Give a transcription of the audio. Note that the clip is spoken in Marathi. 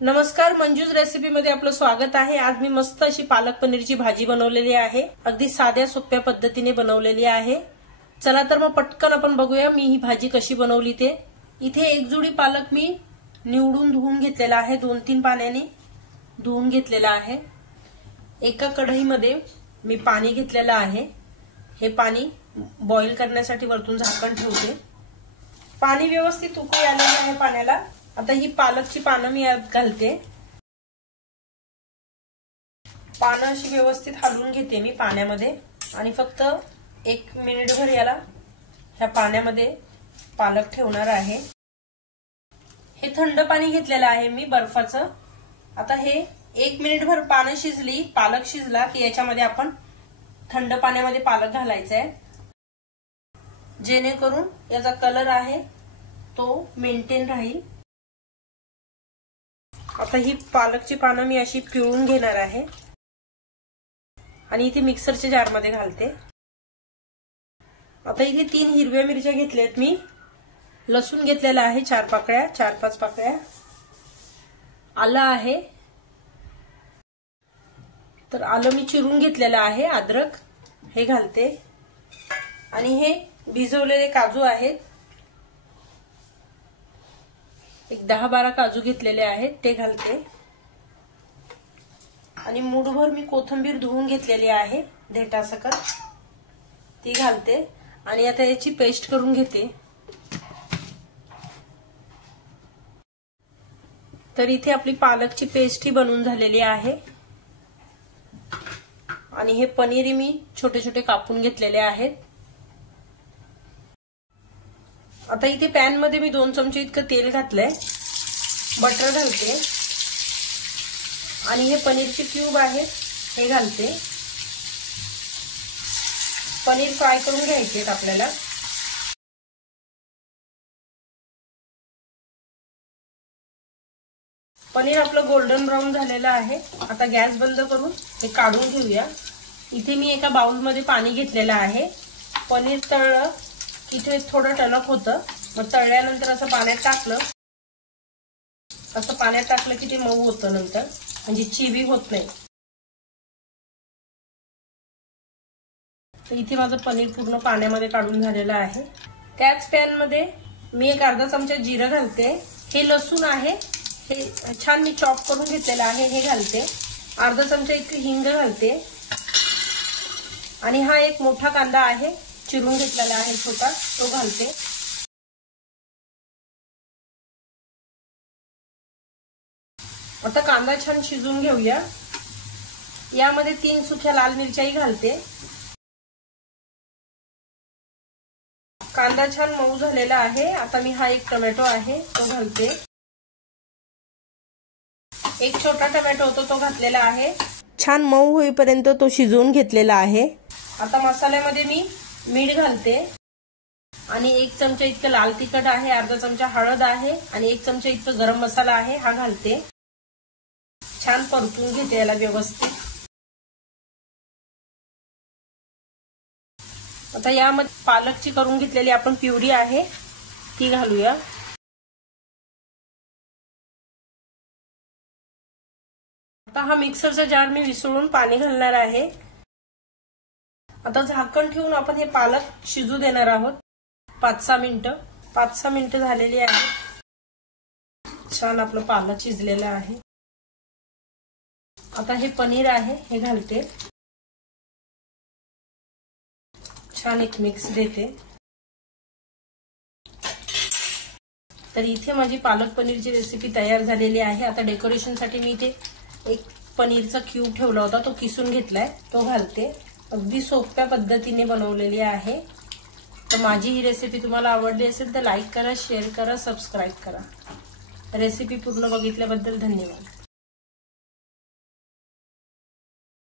नमस्कार, मंजूज रेसिपी मध्ये आपलं स्वागत आहे। आज मी मस्त अशी पालक पनीरची भाजी बनवलेली आहे। अगदी साध्या सोप्या पद्धतीने बनवलेली आहे। चला तर मग पटकन आपण बघूया मी ही भाजी कशी बनवली ते। इथे एक जुडी पालक मी निवडून धुवून घेतलेला आहे, 2-3 पाण्याने धुवून घेतलेला आहे। एका कढईमध्ये मी पाणी घेतलेलं आहे। हे पाणी बॉईल करण्यासाठी वरतून झाकण ठेवते। पाणी व्यवस्थित उकळी आलेलं आहे पाण्याला। आता ही पालकची पानं मी यात घालते। पानं अशी व्यवस्थित हलवून घेते मी पाण्यामध्ये आणि फक्त 1 मिनिटभर याला ह्या पाण्यामध्ये पालक ठेवणार आहे। हे थंड पाणी घेतलेलं आहे मी बर्फाचं। आता हे 1 मिनिटभर पानं शिजली, पालक शिजला की याच्यामध्ये आपण थंड पाण्यामध्ये पालक घालायचा आहे, जेणेकरून याचा कलर आहे तो मेंटेन राहील। आता ही पालकची पानं मी अशी पिळून घेणार आहे आणि इथे मिक्सरच्या जार मध्ये घालते। आता इथे 3 हिरव्या मिरच्या घेतल्यात मी, लसूण घेतलेला आहे 4-5 पाकळ्या, आलं आहे, तर आलं मी चिरून घेतलेलं आहे, अद्रक हे घालते आणि हे भिजवलेले काजू आहेत, एक 10-12 काजू घेतलेले आहेत ते घालते आणि मूठभर मी कोथिंबीर धुवून घेतलेली आहे देठासकट, ती घालते आणि आता याची पेस्ट करून घेते। तर इथे आपली पालकची पेस्ट ही बनवून झालेली आहे आणि हे पनीर मी छोटे छोटे कापून घेतलेले आहेत। आता इथे पॅन मध्ये मी 2 चमचे इतकं तेल घातलंय, बटर घालते आणि हे पनीरचे क्यूब आहेत हे घालते। पनीर फ्राय करून घ्यायचे आपल्याला। पनीर आपलं गोल्डन ब्राऊन झालेलं आहे। आता गॅस बंद करून हे काढून घेऊया। इथे मी एका बाउल मध्ये पाणी घेतलेलं आहे। पनीर तळलं इथे थोडं टणक होतं, मग तळल्यानंतर असं पाण्यात टाकलं, असं पाण्यात टाकलं की ते मऊ होतं नंतर, म्हणजे चिवी होत नाही। तर इथे माझं पनीर पूर्ण पाण्यामध्ये काढून झालेलं आहे। त्याच पॅन मध्ये मी एक अर्धा चमचा जिरं घालते। हे लसूण आहे, हे छान मी चॉप करून घेतलेलं आहे, हे घालते। अर्धा चमचा इतकी हिंग घालते आणि हा एक मोठा कांदा आहे चिरून घेतलेला आहे छोटा, तो घालते। आता कांदा छान शिजून घेऊया। यामध्ये 3 सुक्या लाल मिरच्याही घालते। कांदा छान मऊ झालेला आहे। आता मी हा एक टोमॅटो आहे तो घालते। एक छोटा टोमॅटो होता तो घातलेला आहे, छान मऊ होईपर्यंत तो शिजवून घेतलेला आहे। आता मसाल्यामध्ये मी मीठ घालते आणि 1 चमचा इतकं लाल तिखट आहे, अर्धा चमचा हळद आहे आणि 1 चमचा इतकं गरम मसाला आहे, हा घालते। छान परतून घेते याला व्यवस्थित। आता यामध्ये पालकची करून घेतलेली आपण प्युरी आहे ती घालूया। आता हा मिक्सरचा जार मी विसळून पाणी घालणार आहे। आता झाकण ठेवून आपण हे पालक शिजू देणार आहोत 5-6 मिनिटं। 5-6 मिनिटं झालेली आहे। छान आपलं पालक शिजलेलं आहे। आता हे पनीर आहे हे घालते, छान एक मिक्स देते। तर इथे माझी पालक पनीरची रेसिपी तयार झालेली आहे। आता डेकोरेशन साठी मी इथे एक पनीरचा क्यूब ठेवला होता, तो किसून घेतलाय, तो घालते। अगदी सोप्या पद्धतीने बनवलेली आहे। तर माझी ही रेसिपी तुम्हाला आवडली असेल तर लाईक करा, शेअर करा, सबस्क्राईब करा। रेसिपी पूर्ण बघितल्याबद्दल धन्यवाद।